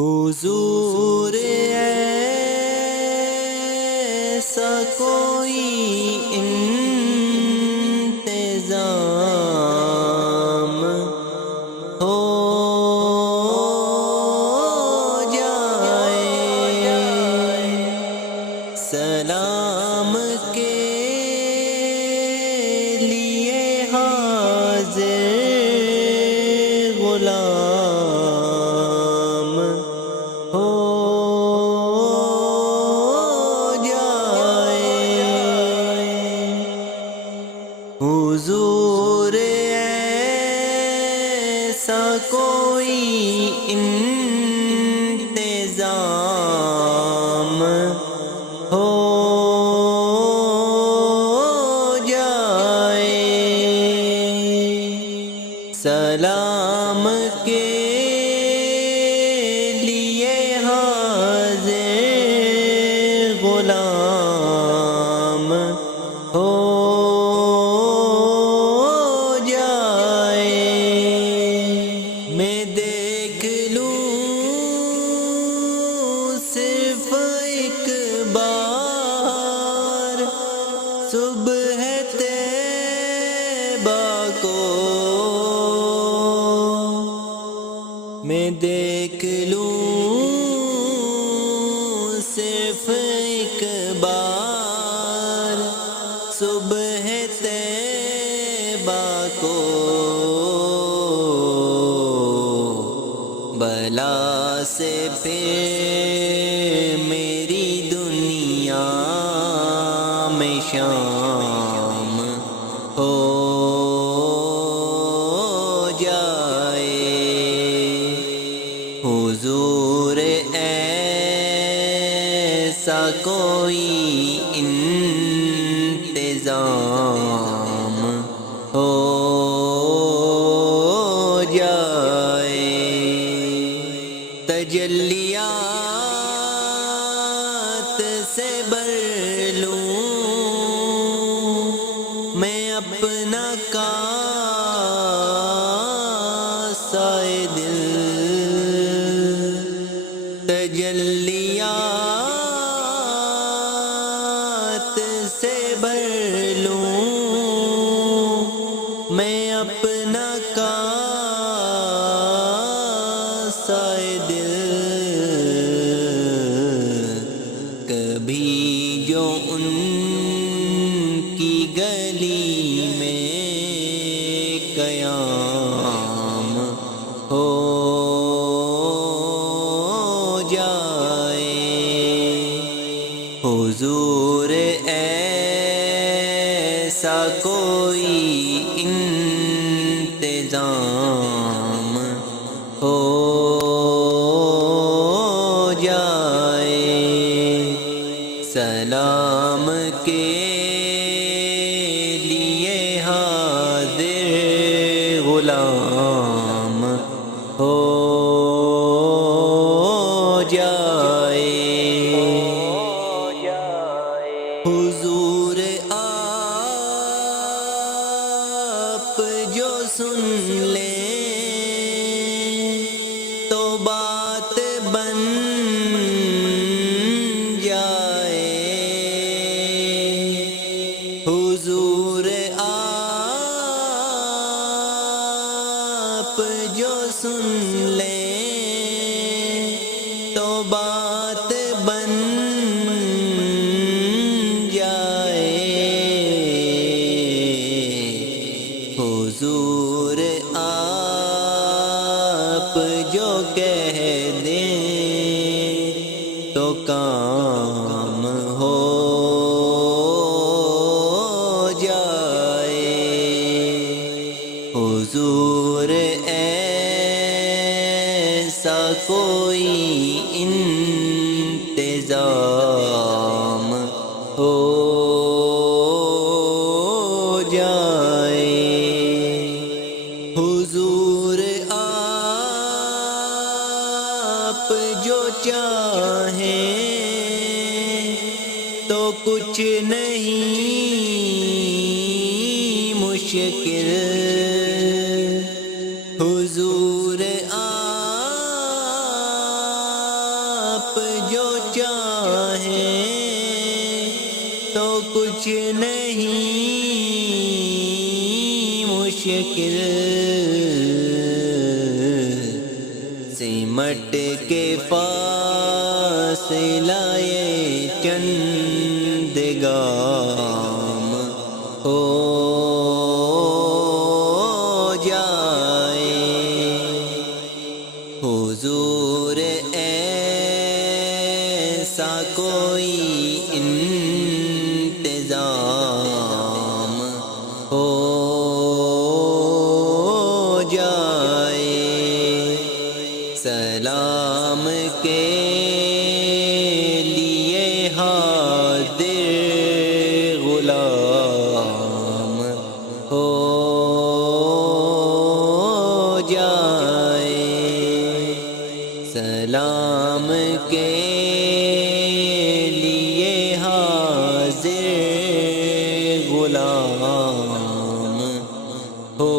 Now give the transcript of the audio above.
حضور ایسا کوئی انتظام ہو جائے، سلام کے لیے حاضر غلام ہو جائے، حضور ایسا کوئی انتظام ہو جائے، سلام کے لیے حاضر غلام ہو جائے، میں دیکھ لوں صرف ایک بار صبح طیبہ کو، میں دیکھ لوں صرف ایک بار صبح طیبہ کو، بلا سے پھر میری دنیا میں شام ہو جائے، حضور ایسا کوئی انتظام ہو جائے، تجلیات سے بھر لوں میں اپنا کاسہ دل، تجلیات سے بھر لوں میں اپنا کاسہ دل، کبھی جو ان کی گلی میں قیام ہو جائے، حضور ایسا کوئی انتظام ہو جائے، سلام کے لیے حاضر غلام ہو جائے، حضور آپ جو سن لیں تو بات بن جائے، حضور آپ جو سن لیں تو بات بن جائے، حضور آپ جو کہہ دیں تو کام ہو جائے، حضور ایسا کوئی انتظام ہو جائے، حضور آپ جو چاہیں تو کچھ نہیں مشکل، حضور آپ سمٹ کے فاصلہ چند گام ہو جائے، حضور ایسا کوئی انتظام ہو جائے، سلام کے لیے حاضر غلام ہو جائے، سلام کے لیے حاضر غلام ہو